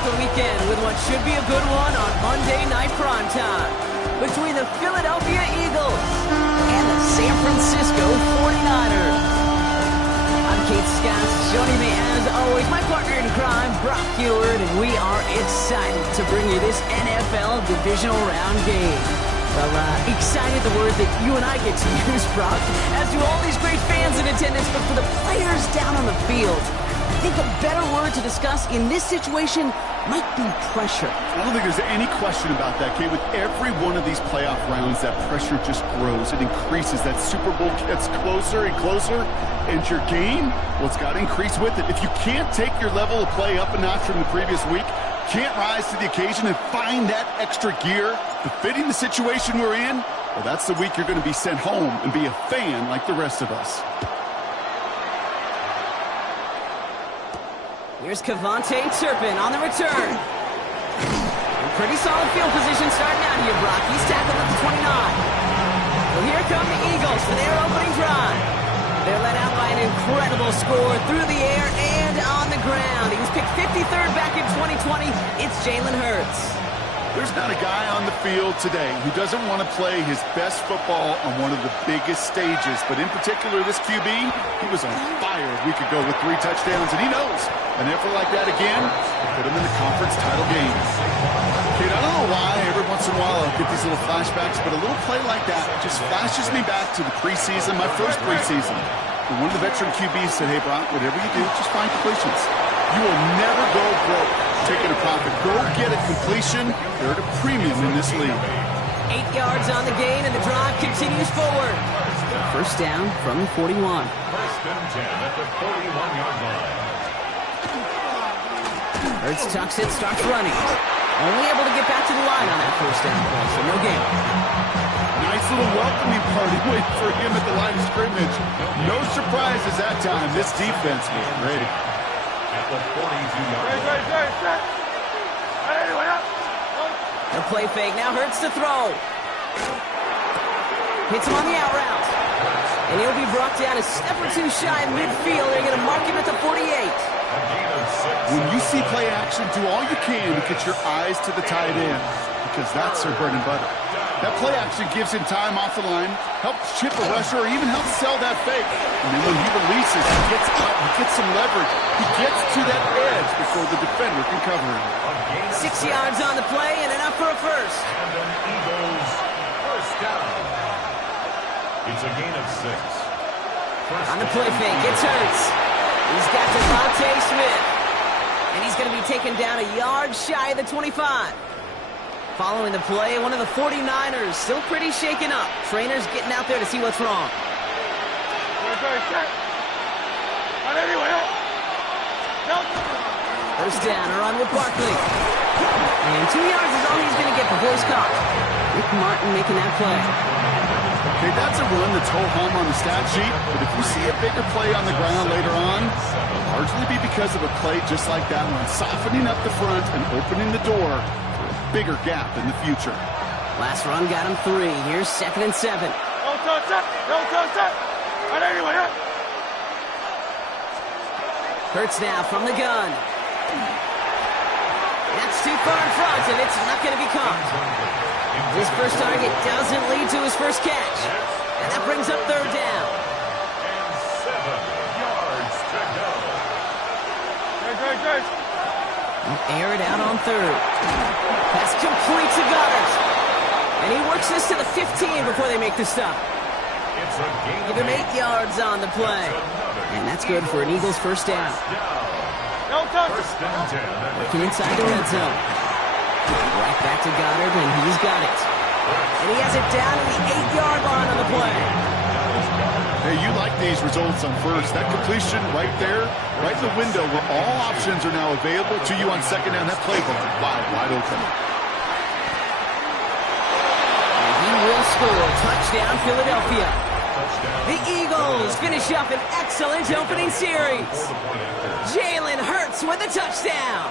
out the weekend with what should be a good one on Monday Night Primetime between the Philadelphia Eagles and the San Francisco 49ers. I'm Kate Scott. Joining me as always, my partner in crime, Brock Heward, and we are excited to bring you this NFL Divisional Round game. Well, excited, the word that you and I get to use, Brock, as do all these great fans in attendance, but for the players down on the field, I think a better word to discuss in this situation might be pressure. I don't think there's any question about that, Kate. With every one of these playoff rounds, that pressure just grows. It increases. That Super Bowl gets closer and closer. And your game, well, it's got to increase with it. If you can't take your level of play up a notch from the previous week, can't rise to the occasion and find that extra gear befitting the situation we're in, well, that's the week you're going to be sent home and be a fan like the rest of us. Here's Kevontae Turpin on the return. Pretty solid field position starting out here, Brock. He's tackled at the 29. Well, here come the Eagles for their opening drive. They're led out by an incredible score through the air and on the ground. He was picked 53rd back in 2020. It's Jalen Hurts. There's not a guy on the field today who doesn't want to play his best football on one of the biggest stages. But in particular, this QB, he was on fire a week ago with 3 touchdowns, and he knows an effort like that again will put him in the conference title game. Kate, I don't know why every once in a while I'll get these little flashbacks, but a little play like that just flashes me back to the preseason, my first preseason. And one of the veteran QBs said, hey, Brock, whatever you do, just find completions. You will never go broke taking a profit. Go get a completion. They're at a premium in this league. 8 yards on the gain, and the drive continues forward. First down from the 41. First and 10 at the 41-yard line. Hurts tucks it, starts running. Only able to get back to the line on that first down play, so no gain. Nice little welcoming party waiting for him at the line of scrimmage. No surprises that time. This defense was ready. At the 42-yard line. The play fake, now Hurts to throw. Hits him on the out route. And he'll be brought down a step or two shy of midfield. They're going to mark him at the 48. When you see play action, do all you can to get your eyes to the tight end, because that's their bread and butter. That play action gives him time off the line, helps chip a rusher, or even helps sell that fake. And then when he releases, he gets out, he gets some leverage. He gets to that edge before the defender can cover him. 6 yards on the play and enough for a first. And an Eagles first down. It's a gain of 6. On the play fake, it's Hurts. He's got Devontae Smith. And he's going to be taken down a yard shy of the 25. Following the play, one of the 49ers still pretty shaken up. Trainers getting out there to see what's wrong. First down, a run with Barkley. And 2 yards is all he's going to get before he's caught. Rick Martin making that play. Okay, that's a run that's ho-hum on the stat sheet, but if you see a bigger play on the ground later on, it'll largely be because of a play just like that one, softening up the front and opening the door for a bigger gap in the future. Last run got him 3. Here's 2nd and 7. Hurts now from the gun. That's too far in front, and it's not going to be caught. His first target doesn't lead to his first catch. And that brings up 3rd down. And 7 yards to go. Air it out on 3rd. Pass complete to Goddard. And he works this to the 15 before they make the stop. It's a gain. Give him 8 yards on the play. And that's good for an Eagles first down. First and 10. Working inside the red zone. Right back to Goddard, and he's got it. And he has it down to the 8-yard line on the play. Hey, you like these results on first. That completion right there, right in the window where all options are now available to you on second down. That playbook is wide open. And he will score. Touchdown, Philadelphia. The Eagles finish up an excellent opening series. Jalen Hurts with a touchdown.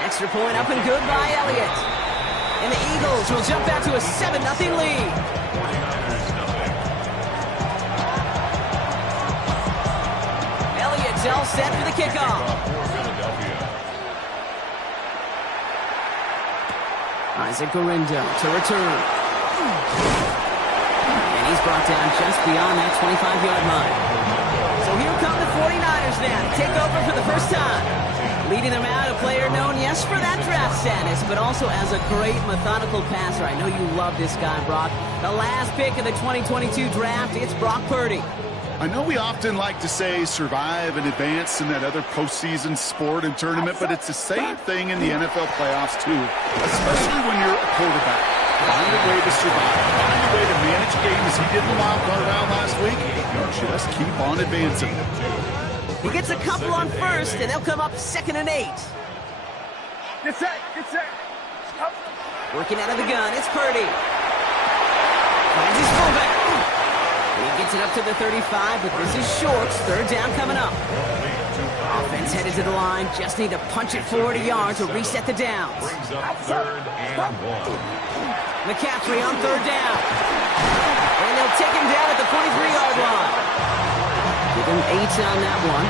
Extra point up and good by Elliott. And the Eagles will jump out to a 7-0 lead. Elliott It's all set for the kickoff. Isaac Gorindo to return. And he's brought down just beyond that 25-yard line. So here come the 49ers now to take over for the first time. Leading them out, a player known, yes, for that draft status, but also as a great methodical passer. I know you love this guy, Brock. The last pick of the 2022 draft, it's Brock Purdy. I know we often like to say survive and advance in that other postseason sport and tournament, but it's the same thing in the NFL playoffs too, especially when you're a quarterback. Find a way to survive. Find a way to manage a game as he did in the wild card round last week. And just keep on advancing. He gets a couple on first, and they'll come up 2nd and 8. Get set, get set. Working out of the gun, it's Purdy. Finds his fullback. And he gets it up to the 35, but this is short. 3rd down coming up. Offense headed to the line. Just need to punch it forward a yard to reset the downs. Brings up 3rd and 1. McCaffrey on 3rd down. And they'll take him down at the 43-yard line. Give him 8 on that one.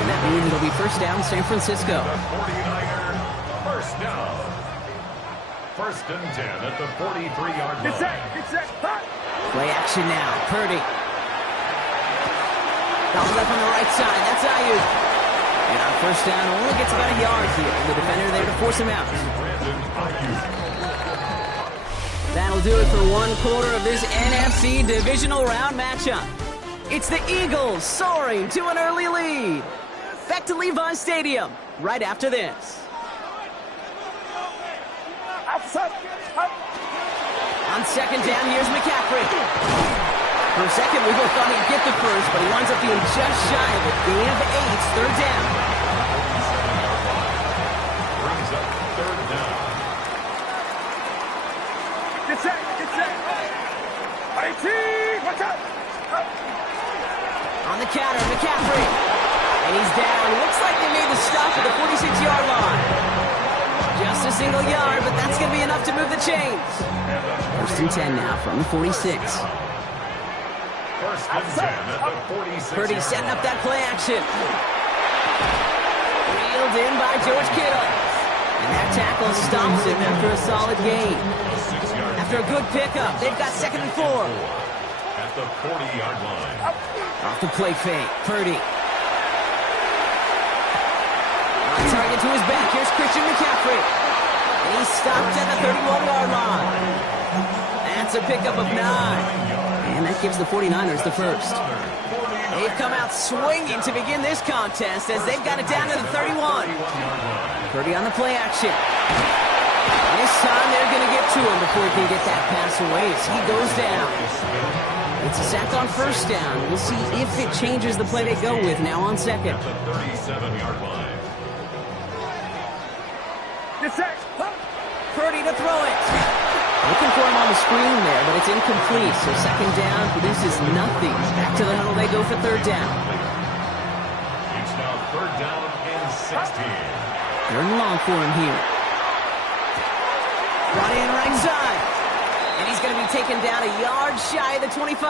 And that means it'll be 1st down, San Francisco. The 49er, 1st down. 1st and 10 at the 43-yard line. Get set, get set. Play action now. Purdy. Down left on the right side. That's Ayuk. And on 1st down, only gets about a yard here. And the defender there to force him out. That'll do it for one quarter of this NFC Divisional Round matchup. It's the Eagles soaring to an early lead. Back to Levi's Stadium right after this. On 2nd down, here's McCaffrey. For a second, we both thought he'd get the first, but he winds up being just shy of a gain of 8. 3rd down. Brings up 3rd down. Get set, get set. Watch out. On the counter, McCaffrey. And he's down. Looks like they made the stop at the 46-yard line. Just a single yard, but that's going to be enough to move the chains. 1st and 10 now from the 46. 1st and 10 at the 46. Purdy setting up that play action. Reeled in by George Kittle. And that tackle stops him after a solid gain. After a good pickup, they've got 2nd and 4. At the 40-yard line. Off the play fake, Purdy. On target to his back, here's Christian McCaffrey. And he's stopped at the 31-yard line. That's a pickup of 9. And that gives the 49ers the first. They've come out swinging to begin this contest as they've got it down to the 31. Purdy on the play action. And this time they're going to get to him before he can get that pass away as he goes down. It's a sack on 1st down. We'll see if it changes the play they go with now on 2nd. At the 37-yard line. Get set. Purdy to throw it. Looking for him on the screen there, but it's incomplete. So 2nd down produces nothing. Back to the huddle they go for 3rd down. It's now 3rd down and 16. 3rd and long for him here. Brought in right side. And he's going to be taken down a yard shy of the 25.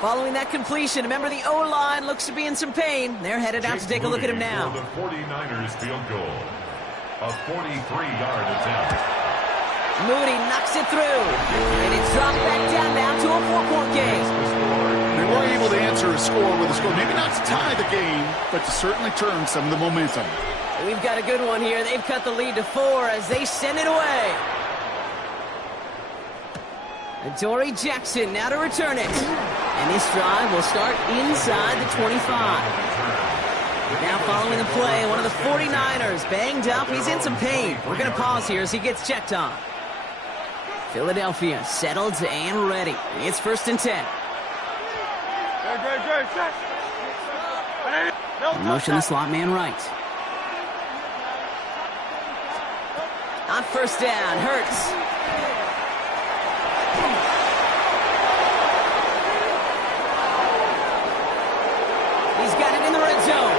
Following that completion, remember the O-line looks to be in some pain. They're headed out to take a look at him now. For the 49ers field goal. A 43-yard attempt. Moody knocks it through. And it's dropped back down now to a 4-point game. They were able to answer a score with a score. Maybe not to tie the game, but to certainly turn some of the momentum. We've got a good one here. They've cut the lead to 4 as they send it away. Adoree Jackson now to return it. And this drive will start inside the 25. Now following the play, one of the 49ers banged up. He's in some pain. We're going to pause here as he gets checked on. Philadelphia settled and ready. It's 1st and 10. Motion the slot man right. On 1st down, Hurts. He's got it in the red zone.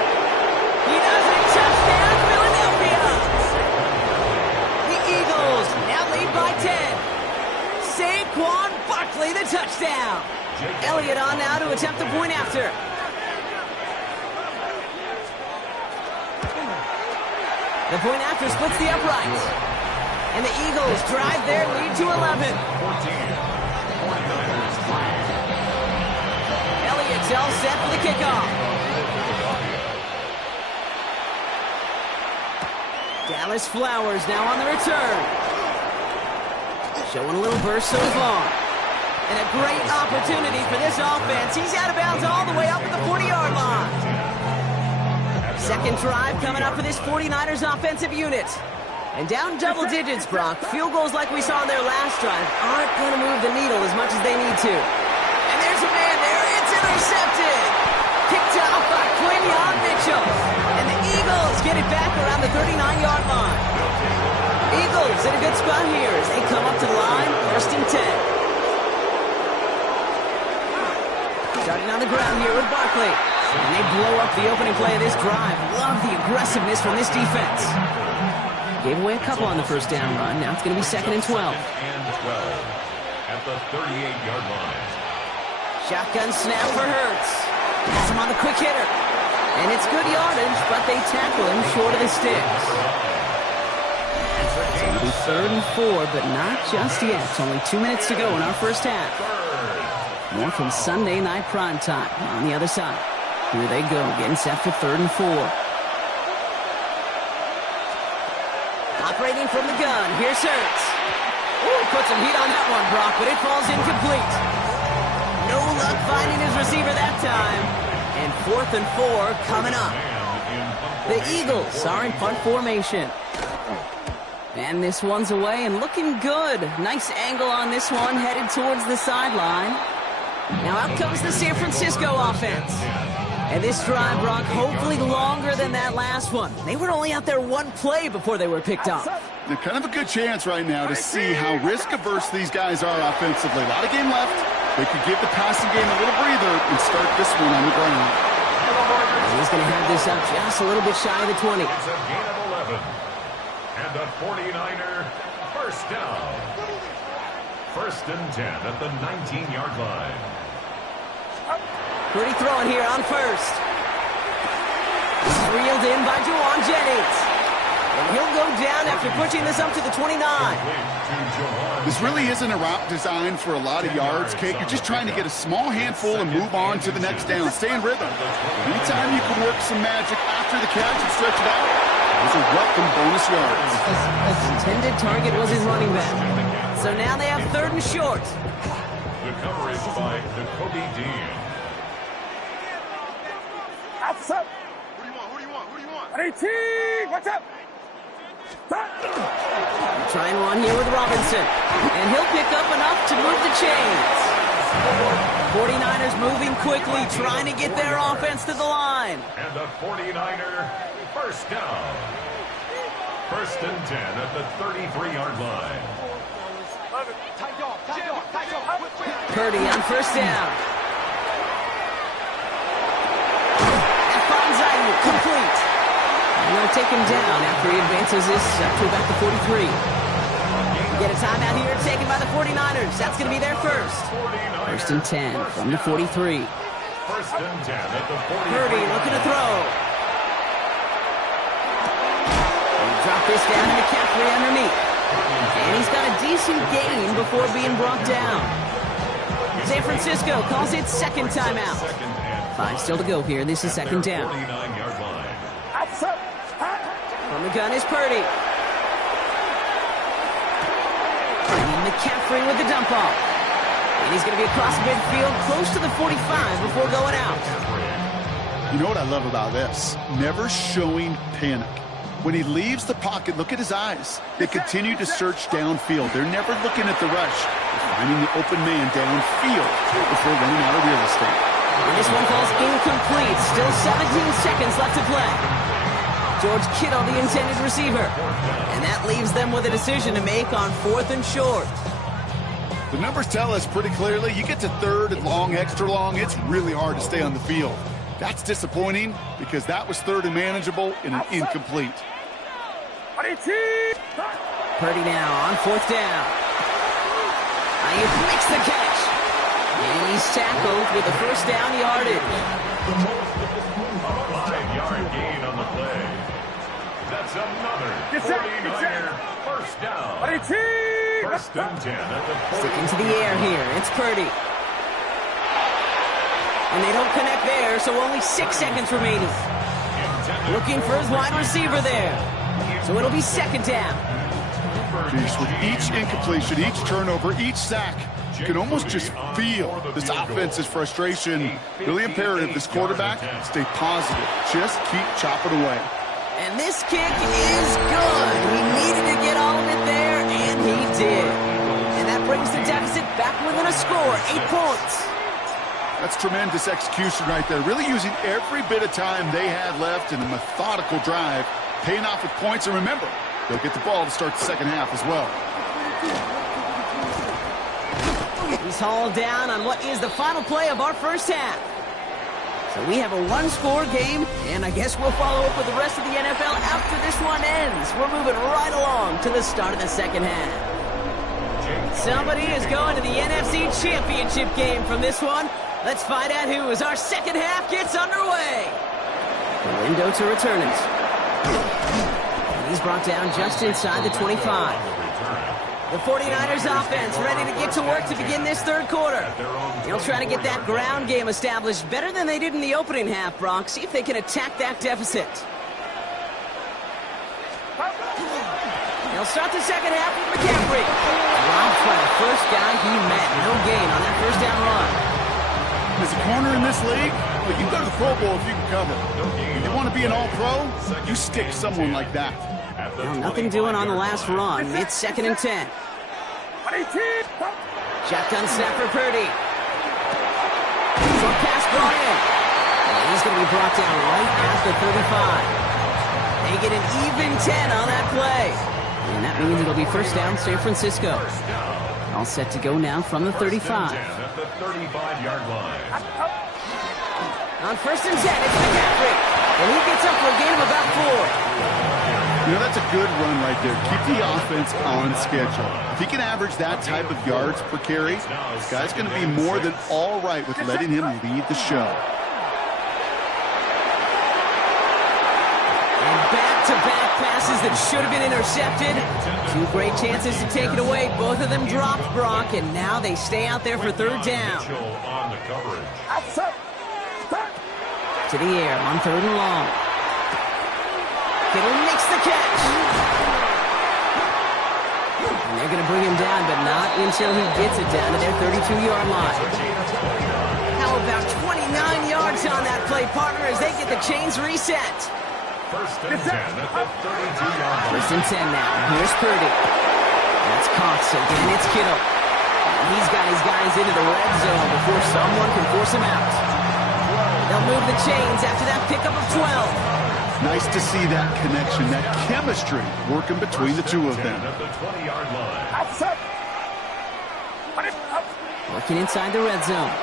He does it. Touchdown, Philadelphia. The Eagles now lead by 10. Saquon Barkley, the touchdown. Elliott on now to attempt the point after. The point after splits the uprights. And the Eagles drive their lead to 11. 49ers 3. Elliott's all set for the kickoff. Dallas Flowers now on the return. Showing a little burst so far. And a great opportunity for this offense. He's out of bounds all the way up at the 40-yard line. Second drive coming up for this 49ers offensive unit. And down double digits, Brock. Field goals like we saw in their last drive aren't going to move the needle as much as they need to. And there's a man there. It's intercepted. Kicked off by Quinion Mitchell. And the Eagles get it back around the 39-yard line. Eagles in a good spot here as they come up to the line. First and 10. Starting on the ground here with Barkley. And they blow up the opening play of this drive. Love the aggressiveness from this defense. Gave away a couple on the first down run. Now it's going to be second and 12. And 12 at the 38-yard line. Shotgun snap for Hurts. Has him on the quick hitter. And it's good yardage, but they tackle him short of the sticks. It's going to be third and 4, but not just yet. It's only 2 minutes to go in our first half. More from Sunday Night Primetime on the other side. Here they go, getting set for third and 4. Operating from the gun, here's Hurts. Ooh, put some heat on that one, Brock, but it falls incomplete. No luck finding his receiver that time. And fourth and 4 coming up. The Eagles are in punt formation. And this one's away and looking good. Nice angle on this one, headed towards the sideline. Now out comes the San Francisco offense. And this drive, Brock, hopefully longer than that last one. They were only out there one play before they were picked off. They're kind of a good chance right now to see how risk-averse these guys are offensively. A lot of game left. They could give the passing game a little breather and start this one on the ground. And he's going to have this up just a little bit shy of the 20. It's a gain of 11. And the 49er first down. First and 10 at the 19-yard line. Pretty throwing here on first. Reeled in by Juwan Jennings. And he'll go down after pushing this up to the 29. This really isn't a route designed for a lot of yards, Kate. You're just trying to get a small handful and move on to the next down. Stay in rhythm. Anytime you can work some magic after the catch and stretch it out, those are welcome bonus yards. Intended target was his running back. So now they have third and short. The coverage by Jacoby Dean. Outside. Who do you want? 18. Watch out. Trying one here with Robinson. And he'll pick up enough to move the chains. 49ers moving quickly, trying to get their offense to the line. And the 49er first down. First and 10 at the 33-yard line. Purdy on first down. And finds Ayuk complete. And they'll take him down after he advances this up to about the 43. Get a timeout here taken by the 49ers. That's going to be their first. First and 10 from the 43. First and 10 at the 43. Purdy looking to throw. Drop this down to McCaffrey underneath. And he's got a decent gain before being brought down. San Francisco calls it second timeout. 5 still to go here. This is second down. 49-yard line. From the gun is Purdy. And McCaffrey with the dump off. And he's going to be across midfield close to the 45 before going out. You know what I love about this? Never showing panic. When he leaves the pocket, look at his eyes. They continue to search downfield. They're never looking at the rush. They're finding the open man downfield before running out of real estate. And this one falls incomplete. Still 17 seconds left to play. George Kittle, the intended receiver. And that leaves them with a decision to make on fourth and short. The numbers tell us pretty clearly, you get to third and long, extra long, it's really hard to stay on the field. That's disappointing because that was third and manageable in an incomplete. Purdy now on fourth down. Ayuk makes the catch. And he's tackled with the first down yardage. A 5-yard gain on the play. That's That's another Get set. 49er first down. First and 10 at the 40. Sticking to the air here. It's Purdy. And they don't connect there, so only 6 seconds remaining. Looking for his wide receiver there. So it'll be second down. Jeez, with each incompletion, each turnover, each sack, you can almost just feel this offense's frustration. Really imperative this quarterback stay positive. Just keep chopping away. And this kick is good. He needed to get all of it there, and he did. And that brings the deficit back within a score, 8 points. That's tremendous execution right there. Really using every bit of time they had left in a methodical drive, paying off with points. And remember, they'll get the ball to start the second half as well. He's hauled down on what is the final play of our first half. So we have a one-score game, and I guess we'll follow up with the rest of the NFL after this one ends. We're moving right along to the start of the second half. Somebody is going to the NFC Championship game from this one. Let's find out who as our second half gets underway. The window to return it. And he's brought down just inside the 25. The 49ers offense ready to get to work to begin this third quarter. They'll try to get that ground game established better than they did in the opening half, Brock. See if they can attack that deficit. They'll start the second half with McCaffrey. Robbed by the first guy he met. No gain on that first down run. As a corner in this league, well, you can go to the Pro Bowl if you can cover. If you want to be an all-pro, you stick someone like that. Well, nothing doing on the last run. It's second and 10. Shotgun snap for Purdy. Short pass brought in. And he's going to be brought down right at the 35. They get an even 10 on that play. And that means it'll be first down San Francisco. All set to go now from the 35. At the 35-yard line. On first and 10, it's McCaffrey. And he gets up for a gain of about 4. You know, that's a good run right there. Keep the offense on schedule. If he can average that type of yards per carry, this guy's going to be more than all right with letting him lead the show. And back-to-back passes that should have been intercepted. 2 great chances to take it away. Both of them dropped, Brock, and now they stay out there for third down. On the coverage. To the air on third and long. Kittle makes the catch. And they're going to bring him down, but not until he gets it down to their 32-yard line. How about 29 yards on that play, partner, as they get the chains reset. First and 10 at the 32-yard line. First and 10 now. Here's Purdy. That's Cox again. It's Kittle. And he's got his guys into the red zone before someone can force him out. They'll move the chains after that pickup of 12. Nice to see that connection, that chemistry working between the two of them. At the 20-yard line. Working inside the red zone.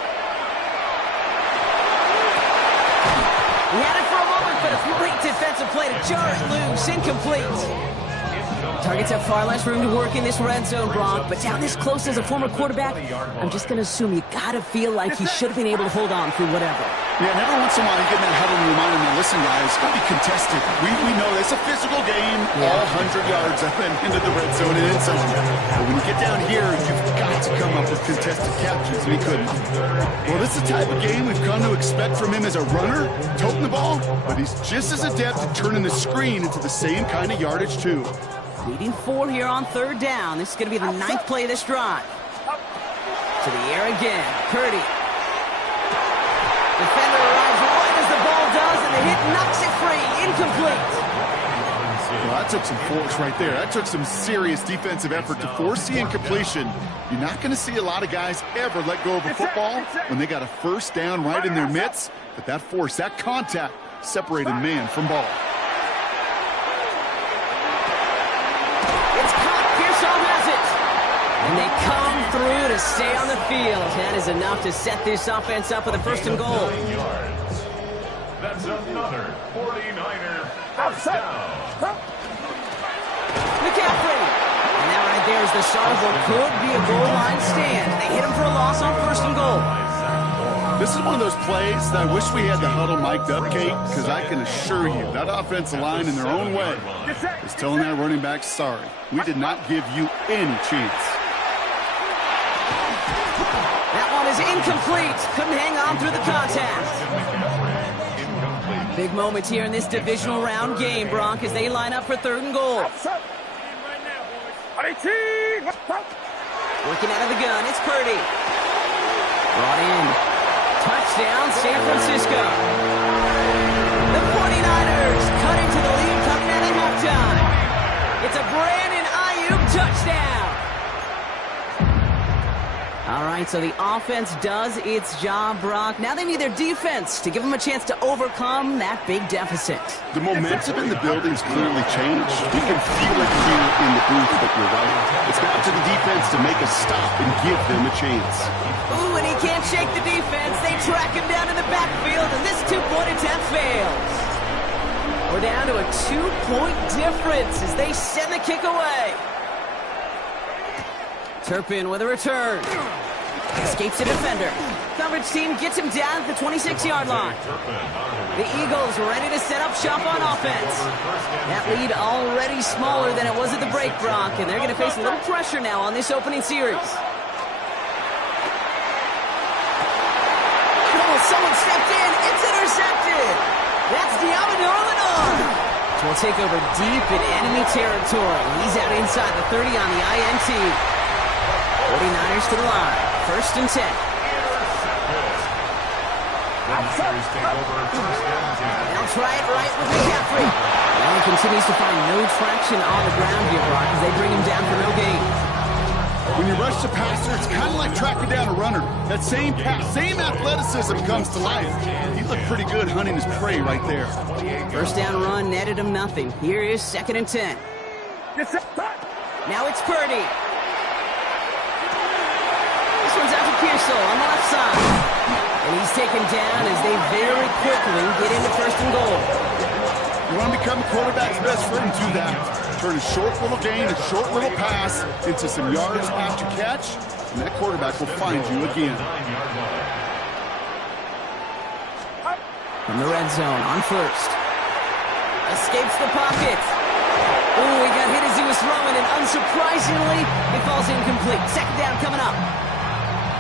He had it for a moment, but a great defensive play to jar it loose. Incomplete. Targets have far less room to work in this red zone, Brock, but down this close as a former quarterback, I'm just going to assume you got to feel like he should have been able to hold on through whatever. Yeah, and every once in a while you get in that huddle and remind them, listen, guys, it's going to be contested. We know it's a physical game, all 100 yards up and into the red zone and in zone. But when you get down here, you've got to come up with contested catches, and he couldn't. Well, this is the type of game we've come to expect from him as a runner, toting the ball, but he's just as adept at turning the screen into the same kind of yardage, too. Leading 4 here on third down. This is going to be the 9th play of this drive. To the air again. Purdy. Defender arrives right as the ball does, and the hit knocks it free. Incomplete. Well, that took some force right there. That took some serious defensive effort to force the incompletion. You're not going to see a lot of guys ever let go of a football when they got a first down right in their midst. But that force, that contact, separated man from ball. And they come through to stay on the field. That is enough to set this offense up with a first and goal. That's another 49er first down. McCaffrey. And that right there is the start of what could be a goal line stand. They hit him for a loss on first and goal. This is one of those plays that I wish we had the huddle mic'd up, Kate, because I can assure you that offensive line in their own way is telling that running back, sorry, we did not give you any chance. That one is incomplete. Couldn't hang on through the contact. Big moment here in this divisional round game, Bronk, as they line up for 3rd and goal. Working out of the gun, it's Purdy. Brought in. Touchdown, San Francisco. The 49ers cut into the lead coming out at halftime. It's a Brandon Ayuk touchdown. All right, so the offense does its job, Brock. Now they need their defense to give them a chance to overcome that big deficit. The momentum in the building's clearly changed. You can feel it here in the booth, but you're right. It's now to the defense to make a stop and give them a chance. Ooh, and he can't shake the defense. They track him down in the backfield, and this two-point attempt fails. We're down to a 2-point difference as they send the kick away. Turpin with a return. Escapes the defender. Coverage team gets him down at the 26-yard line. The Eagles ready to set up shop on offense. That lead already smaller than it was at the break, Brock, and they're going to face a little pressure now on this opening series. Oh, someone stepped in. It's intercepted. That's Diablo Lenore. We'll take over deep in enemy territory. He's out inside the 30 on the INT. 49ers to the line. 1st and 10. They'll try it right with McCaffrey. Well, he continues to find no traction on the ground here, Brock, as they bring him down for no gain. When you rush the passer, it's kind of like tracking down a runner. That same pass, same athleticism comes to life. He looked pretty good hunting his prey right there. 1st down run netted him nothing. Here is 2nd and 10. Now it's Purdy. This one's out to Pearsall on the left side. And he's taken down as they very quickly get into 1st and goal. You want to become a quarterback's best friend, do that. Turn a short little gain, a short little pass into some yards after catch, and that quarterback will find you again. From the red zone on 1st. Escapes the pocket. Ooh, he got hit as he was throwing, and unsurprisingly, it falls incomplete. 2nd down coming up.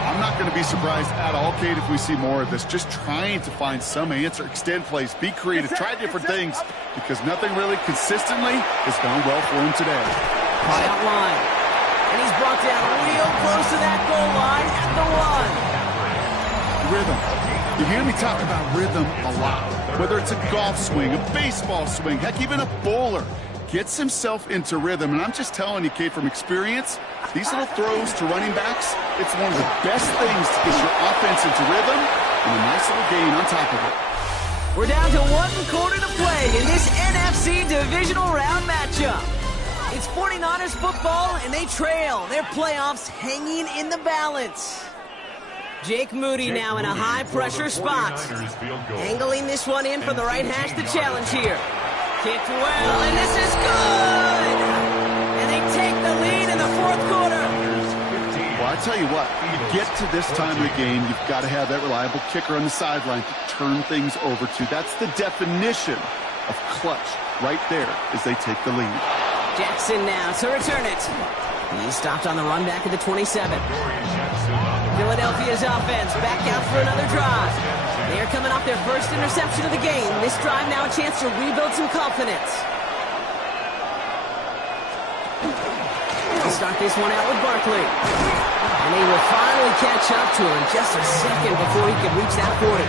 I'm not going to be surprised at all, Kate, if we see more of this. Just trying to find some answer, extend plays, be creative, try different things, because nothing really consistently has gone well for him today. Caught out line. And he's brought down real close to that goal line at the 1. Rhythm. You hear me talk about rhythm a lot. Whether it's a golf swing, a baseball swing, heck, even a bowler. Gets himself into rhythm, and I'm just telling you, Kate, from experience, these little throws to running backs, it's one of the best things to get your offense into rhythm, and a nice little gain on top of it. We're down to 1 quarter to play in this NFC divisional round matchup. It's 49ers football, and they trail. Their playoffs hanging in the balance. Jake Moody now in a high-pressure spot. Angling this one in from the right hash to challenge here. Kicked well, and this is good! And they take the lead in the 4th quarter. Well, I tell you what, you get to this time of the game, you've got to have that reliable kicker on the sideline to turn things over to. That's the definition of clutch right there as they take the lead. Jackson now to return it. He stopped on the run back at the 27. Philadelphia's offense back out for another drive. They're coming off their 1st interception of the game. This drive now a chance to rebuild some confidence. They'll start this one out with Barkley. And they will finally catch up to him in just a second before he can reach that 40.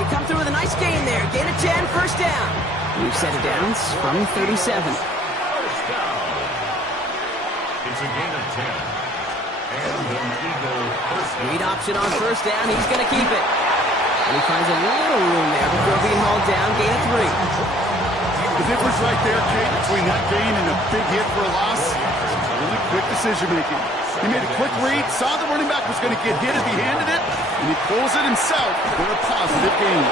They come through with a nice gain there. Gain of 10, 1st down. We've set it down from 37. It's a gain of 10. And an Eagle first down. Read option on 1st down. He's going to keep it. And he finds a little room there before being hauled down. Gain of 3. The difference right there, Kate, between that gain and a big hit for a loss, really quick decision-making. He made a quick read, saw the running back was going to get hit if he handed it, and he pulls it himself for a positive gain.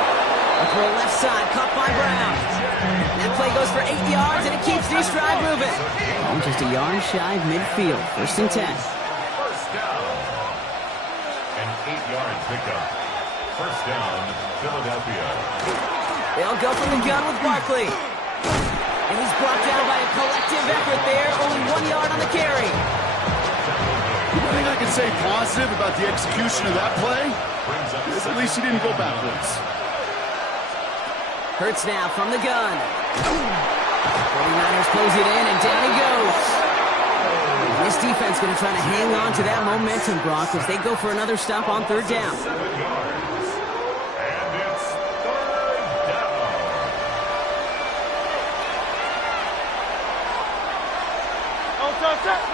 A throw left side, caught by Brown. That play goes for 8 yards, and it keeps this drive moving. Just a yard shy of midfield. 1st and 10. First down. An 8-yard pickup. First down, Philadelphia. They'll go from the gun with Barkley. And he's brought down by a collective effort there. Only 1 yard on the carry. The thing I can say positive about the execution of that play is at least he didn't go backwards. Hurts now from the gun. 49ers close it in, and down he goes. This defense going to try to hang on to that momentum, Brock, as they go for another stop on third down. 7 yards. And it's third down.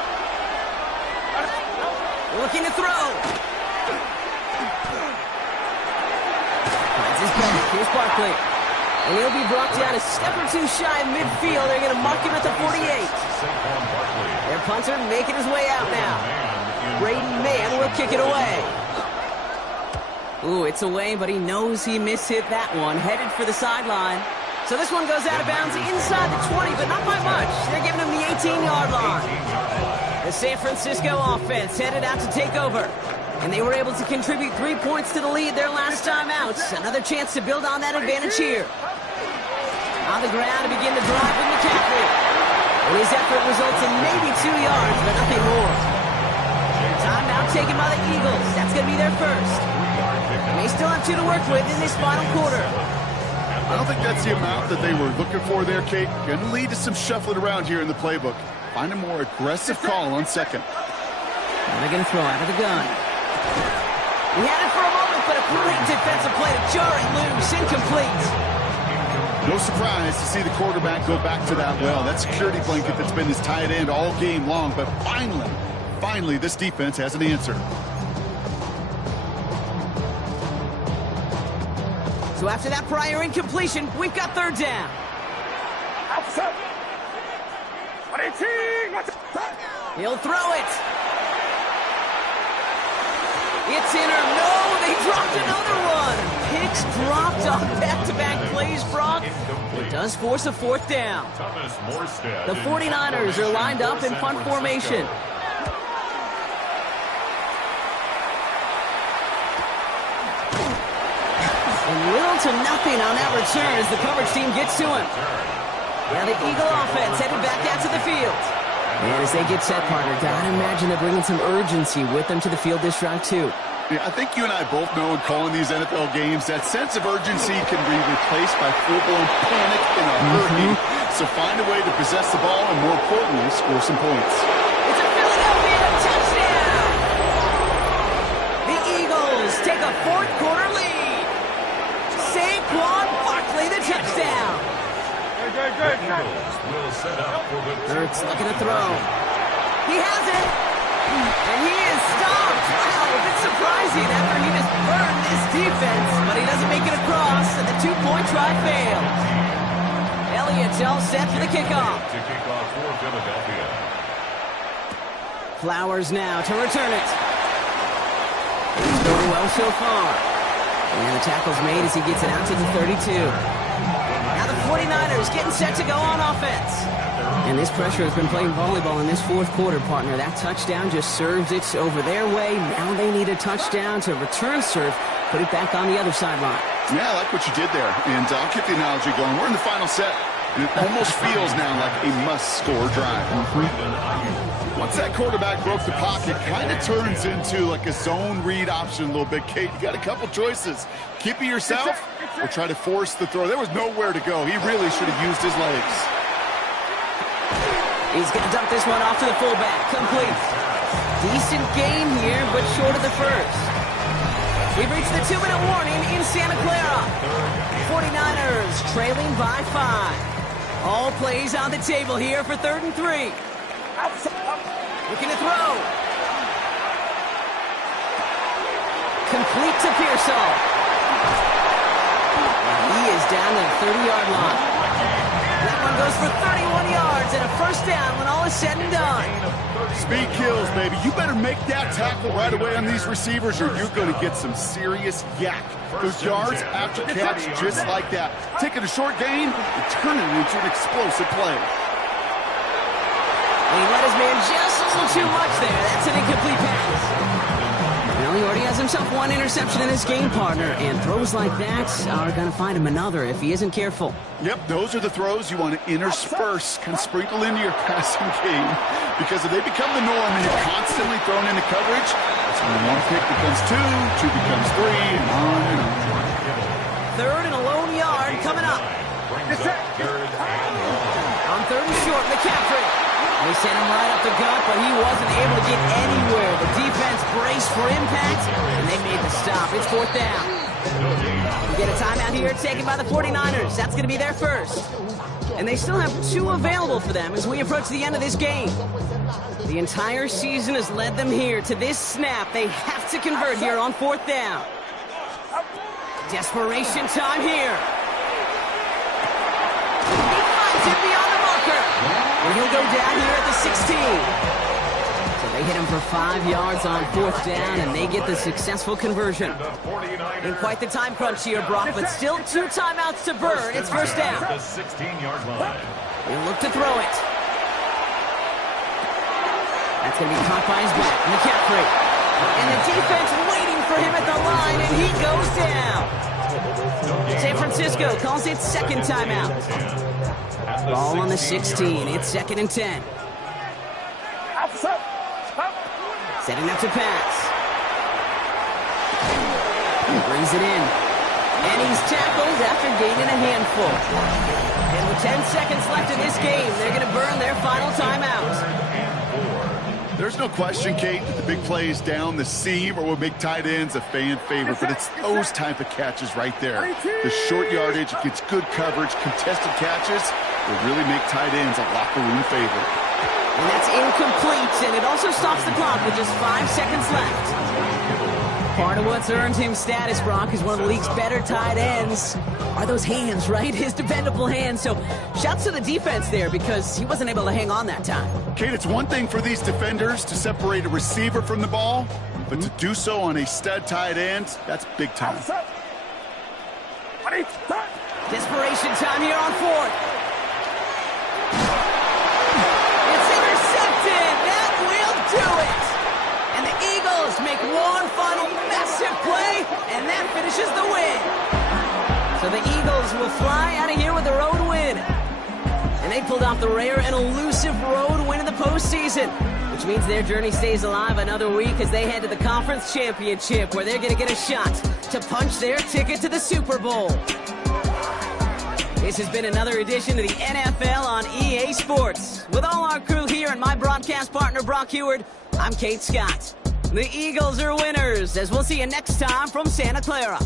Looking to throw. Finds his back. Here's Barkley. And he'll be brought down a step or two shy of midfield. They're going to mark him at the 48. Their punter making his way out now. Brady Mann will kick it away. Ooh, it's away, but he knows he mishit that one. Headed for the sideline. So this one goes out of bounds inside the 20, but not by much. They're giving him the 18-yard line. The San Francisco offense headed out to take over. And they were able to contribute 3 points to the lead their last time out. Another chance to build on that advantage here. On the ground to begin the drive with McCaffrey. And his effort results in maybe 2 yards, but nothing more. Timeout taken by the Eagles. That's going to be their first. And they still have 2 to work with in this final quarter. I don't think that's the amount that they were looking for there, Kate. Going to lead to some shuffling around here in the playbook. Find a more aggressive call on second. Now they're going to throw out of the gun. He had it for a moment, but a great defensive play to jar it loose. Incomplete. No surprise to see the quarterback go back to that well. That security blanket that's been his tight end all game long. But finally, this defense has an answer. So after that prior incompletion, we've got third down. Outside. 18. He'll throw it. It's in or no, they dropped another one. Picks dropped on back-to-back plays, Brock. It does force a fourth down. The 49ers are lined up in punt formation. And little to nothing on that return as the coverage team gets to him. Now the Eagle offense headed back out to the field. And as they get set, partner, gotta imagine they're bringing some urgency with them to the field this drive, too. Yeah, I think you and I both know in calling these NFL games that sense of urgency can be replaced by full-blown panic in a hurry. So find a way to possess the ball and, more importantly, score some points. It's a Philadelphia touchdown! The Eagles take a fourth-quarter lead. Saquon Barkley, the touchdown. Hurts looking to throw. He has it. And he is stopped. Wow, a bit surprising after he just burned this defense. But he doesn't make it across, and the two-point try fails. Elliott's all set for the kickoff. To kick off for Philadelphia. Flowers now to return it. He's going well so far. And the tackle's made as he gets it out to the 32. Now the 49ers getting set to go on offense. And this pressure has been playing volleyball in this fourth quarter, partner. That touchdown just serves it over their way. Now they need a touchdown to return serve, put it back on the other sideline. Yeah, I like what you did there. And I'll keep the analogy going. We're in the final set, and it almost feels now like a must-score drive. Once that quarterback broke the pocket, kind of turns into like a zone read option a little bit. Kate, you got a couple choices. Keep it yourself or try to force the throw. There was nowhere to go. He really should have used his legs. He's going to dump this one off to the fullback. Complete. Decent gain here, but short of the first. We've reached the 2-minute warning in Santa Clara. 49ers trailing by 5. All plays on the table here for 3rd and 3. Looking to throw. Complete to Pearsall. He is down to the 30-yard line. That one goes for 31 yards and a first down when all is said and done. Speed kills, baby. You better make that tackle right away on these receivers or you're going to get some serious yak. Those yards after catch just like that. Taking a short gain and turning it into an explosive play. And he let his man just a little too much there. That's an incomplete pass. And Well, he already has himself one interception in his game, partner, and throws like that are going to find him another if he isn't careful. Yep, those are the throws you want to intersperse, kind of sprinkle into your passing game, because if they become the norm and you're constantly thrown into coverage, that's when one pick becomes two becomes three, and on and on. Third and a lone yard coming up. On third and short, McCaffrey. They sent him right up the gut, but he wasn't able to get anywhere. The defense braced for impact, and they made the stop. It's fourth down. We get a timeout here taken by the 49ers. That's going to be their first. And they still have 2 available for them as we approach the end of this game. The entire season has led them here to this snap. They have to convert here on fourth down. Desperation time here. He finds it beyond the marker. And he'll go down here at the 16. So they hit him for 5 yards on fourth down, and they get the successful conversion. In quite the time crunch here, Brock, but still 2 timeouts to burn. It's first down. The 16-yard line. He'll look to throw it. That's going to be caught by his back. McCaffrey. And the defense waiting for him at the line, and he goes down. San Francisco calls it second timeout. Ball on the 16. It's second and 10. Setting up to pass. Brings it in. And he's tackled after gaining a handful. And with 10 seconds left in this game, they're going to burn their final timeout. There's no question, Kate, that the big plays down the seam or will make tight ends a fan favorite, but it's those type of catches right there. The short yardage, it gets good coverage, contested catches will really make tight ends a locker room favorite. And that's incomplete, and it also stops the clock with just 5 seconds left. Part of what's earned him status, Brock, is one of the league's better tight ends. Are those hands, right? His dependable hands. So shouts to the defense there because he wasn't able to hang on that time. Kate, it's one thing for these defenders to separate a receiver from the ball, but to do so on a stud tight end, that's big time. Desperation time here on fourth. It's intercepted. That will do it. And the Eagles make one final massive play, and that finishes the win. So the Eagles will fly out of here with a road win. And they pulled off the rare and elusive road win in the postseason, which means their journey stays alive another week as they head to the conference championship, where they're going to get a shot to punch their ticket to the Super Bowl. This has been another edition of the NFL on EA Sports. With all our crew here and my broadcast partner, Brock Heward, I'm Kate Scott. The Eagles are winners, as we'll see you next time from Santa Clara.